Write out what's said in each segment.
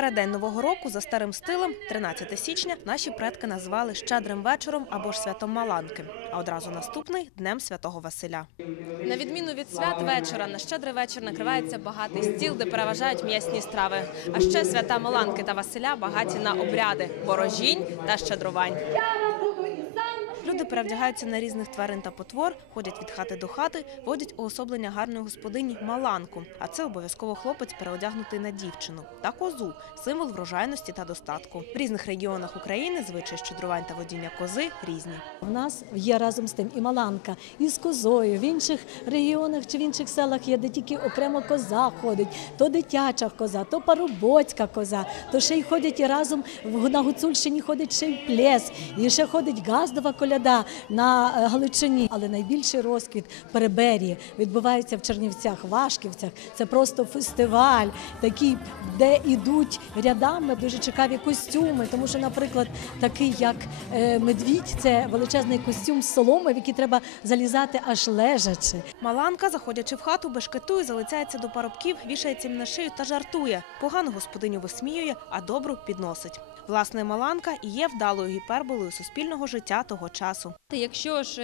переддень нового року за старим стилем, 13 січня, наші предки назвали щедрим вечором або ж святом Маланки, а одразу наступний днем святого Василя. На відміну від свят вечора, на щедрий вечір накривається багатий стіл, де переважають м'ясні страви. А ще свята Маланки та Василя багаті на обряди, ворожінь та щедрувань. Люди перевдягаються на різних тварин та потвор, ходять від хати до хати, водять уособлення гарної господині маланку. А це обов'язково хлопець переодягнутий на дівчину та козу символ врожайності та достатку. В різних регіонах України звичаї щедрувань та водіння кози різні. У нас є разом з тим і Маланка, і з козою. В інших регіонах чи в інших селах є, де тільки окремо коза ходить, то дитяча коза, то парубоцька коза, то ще й ходять і разом на Гуцульщині ходить ще й плес, і ще ходить газдова коляда на е, Галичині. Але найбільший розквіт переберії відбувається в Чернівцях, Вашківцях. Це просто фестиваль, такий, де ідуть рядами дуже цікаві костюми. Тому що, наприклад, такий як е, медвідь, це величезний костюм з соломи, в який треба залізати аж лежачи. Маланка, заходячи в хату, бешкетує, залицяється до парубків, вішається їм на шию та жартує. Погану господиню висміює, а добру підносить. Власне, Маланка і є вдалою гіперболою суспільного життя того часу. Якщо ж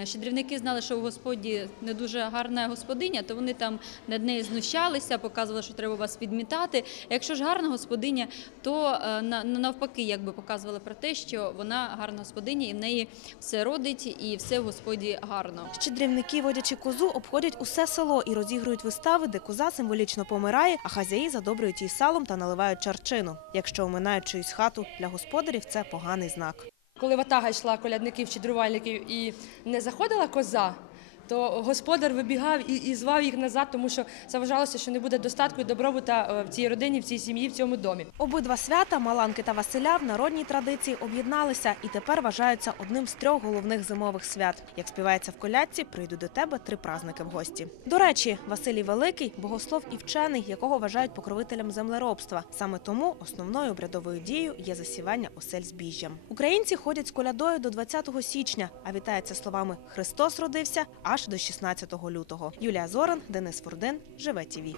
е, щедрівники знали, що у господі не дуже гарна господиня, то вони там над нею знущалися, показували, що треба вас підмітати. А якщо ж гарна господиня, то е, на- навпаки, якби показували про те, що вона гарна господиня, і в неї все родить, і все в господі гарно. Щедрівники, водячи козу, обходять усе село і розігрують вистави, де коза символічно помирає, а хазяї задобрюють її салом та наливають чарчину. Якщо оминають чиюсь хату для господарів, це поганий знак. Коли ватага йшла колядників, щедрувальників і не заходила коза, то господар вибігав і, і звав їх назад, тому що це вважалося, що не буде достатку добробута е, в цій родині, в цій сім'ї, в цьому домі. Обидва свята Маланки та Василя в народній традиції об'єдналися і тепер вважаються одним з трьох головних зимових свят. Як співається в колядці, прийду до тебе три празники в гості. До речі, Василій Великий богослов і вчений, якого вважають покровителем землеробства. Саме тому основною обрядовою дією є засівання осель збіжжям. Українці ходять з колядою до 20 січня, а вітається словами Христос родився аж до 16 лютого. Юлія Зоран, Денис Фурдин, Живе ТІВІ.